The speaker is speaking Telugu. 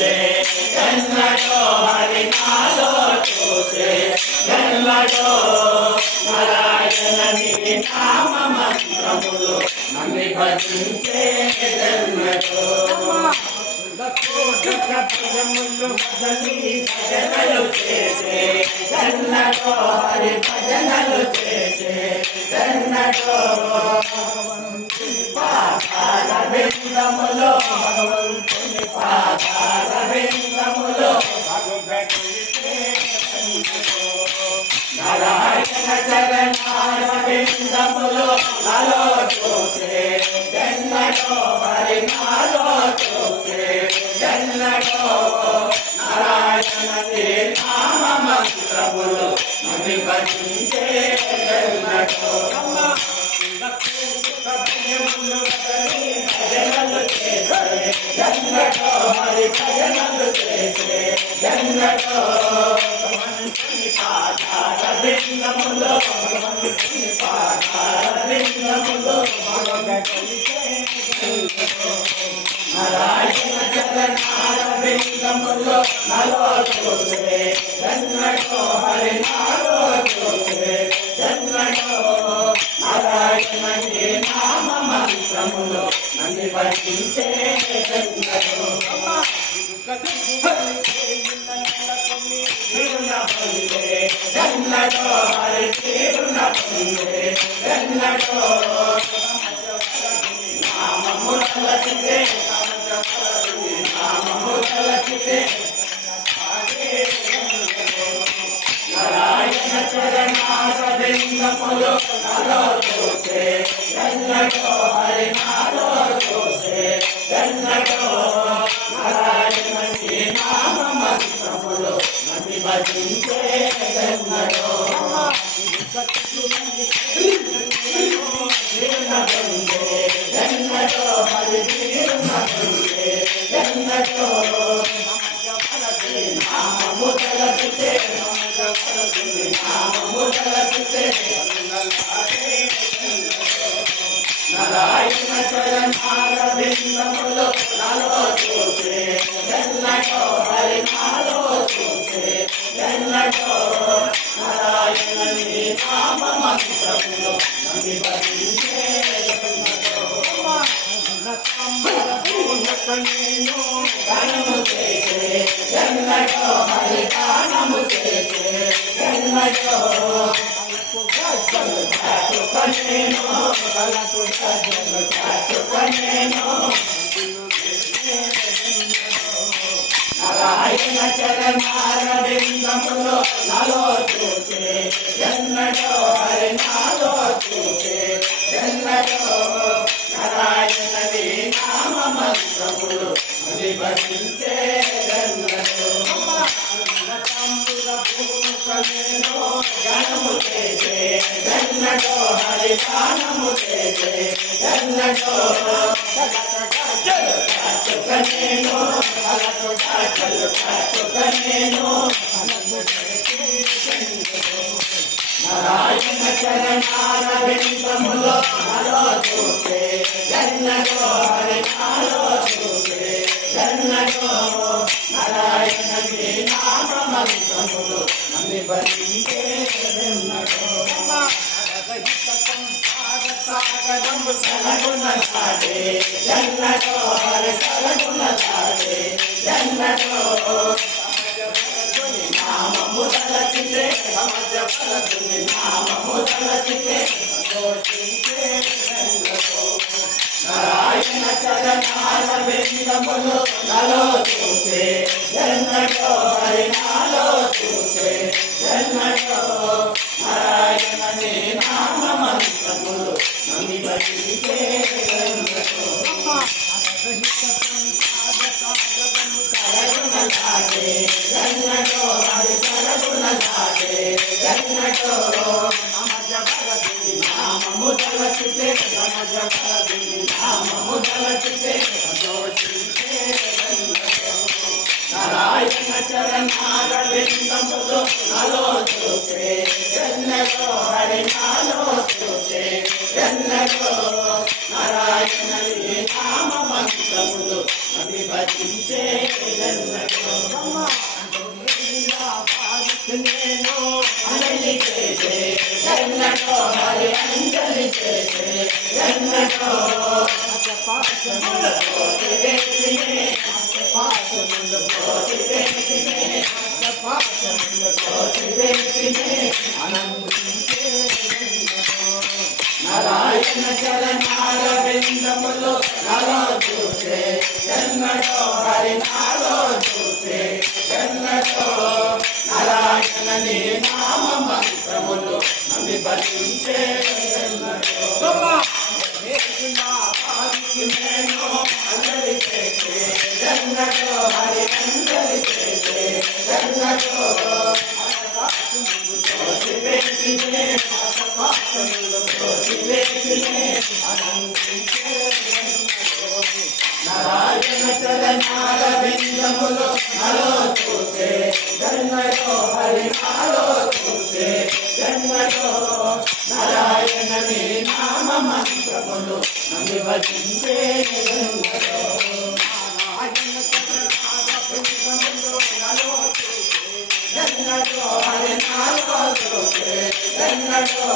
చూసే ఎన్నడో హరి నాలో చూసే ఎన్నడో నారాయణ నీ నామ మంత్రములు నన్ను భజించే ఎన్నడో భజములు బదలి భజనలు చేసే ఎన్నడో హరి భజనలు చేసే ఎన్నడో పాదారవిందములో భగవంతుని పాదారవిందములో నారాయణ చరణారవిందములో నాలో చూసే ఎన్నడో హరి నాలో చూసే ఎన్నడో నారాయణ నామ మంత్రములు నన్ను భజించే ఎన్నడో భజనలు చేసే ఎన్నడో హరి భజనలు చేసే ఎన్నడో పాదారవిందములో భగవంతుని పాదారవిందములో నారాయణ చరణారవిందములో నాలో చూసే ఎన్నడో హరి నాలో చూసే ఎన్నడో నారాయణ నీ నామ మంత్రములో నన్ను భజించే ఎన్నడో ఎన్నడో హరి తీరున పొందే ఎన్నడో నామము తలచితే నామము తలచితే నారాయణ చరణారవిందములో నాలో చూసే ఎన్నడో హరి నాలో చూసే ఎన్నడో నారాయణ నీ నామ మంత్రములో నన్ను భజించే ఎన్నడో ఎన్నడో హరి తీరున పొందే ఎన్నడో నామము తలచితే నామము తలచితే నారాయణ చరణారవిందములో నాలో చూసే ఎన్నడో హరి నాలో చూసే ఎన్నడో నారాయణ నీ నామ మంత్రములో నన్ను భజించే గానము చేసే ఎన్నడో హరి గానము చేసే ఎన్నడో నేను నారాయణ చరణారవిందములో నాలో చూసే ఎన్నడో హరి నాలో చూసే ఎన్నడో నారాయణ నీ నామ మంత్రములు నన్ను భజించే ఎన్నడో గానము చేసే ఎన్నడో హరి గానము చేసే ఎన్నడో నేను నారాయణ చరణారవిందములో నాలో చూసే ఎన్నడో హరి నాలో చూసే ఎన్నడో నారాయణ నీ నామ మంత్రములు నన్ను భజించే ఎన్నడో సరగుణ సాడే ఎన్నడో హరి సరగుణ సాడే ఎన్నడో నామము తలచితే నామము తలచితే నారాయణ చరణారవిందములో నాలో చూసే ఎన్నడో హరి నాలో చూసే ఎన్నడో నారాయణ నీ నామ మంత్రములు నన్ను భజించే ఎన్నడో సరగుణ సాడే ఎన్నడో హరి సరగుణ సాడే ఎన్నడో నామము తలచితే నామము తలచితే నారాయణ చరణారవిందములో నాలో చూసే ఎన్నడో హరి నాలో చూసే ఎన్నడో నారాయణ నామ మంత్రములు నన్ను భజించే ఎన్నడో నేను అంజలి చేసే ఎన్నడో హరి అంజలి చేసే ఎన్నడో పాశములు పోసి వేసినే పాశములు పోసి వేసినే పాశములు పోసి వేసినే అనంతించే నారాయణ చరణాల బిందములు నాలో చూసే ఎన్నడో హరి నాలో చూసే ఎన్నడో నారాయణ నీ నామ మంత్రములు నమ్మి భజించే ఎన్నడో నేను అంజలి చేసే ఎన్నడో హరి అంజలి చేసే ఎన్నడో పోసి వేసినే పోసి వేసినే అనంతించే నారాయణ చరణాల బిందములు నాలో చూసే ఎన్నడో హరి నాలో చూసే ఎన్నడో నారాయణ నీ నామ మంత్రములు నమ్మి భజించే ఎన్నడో నారాయణ చరణాల బిందములు నాలో చూసే ఎన్నడో హరి నాలో చూసే ఎన్నడో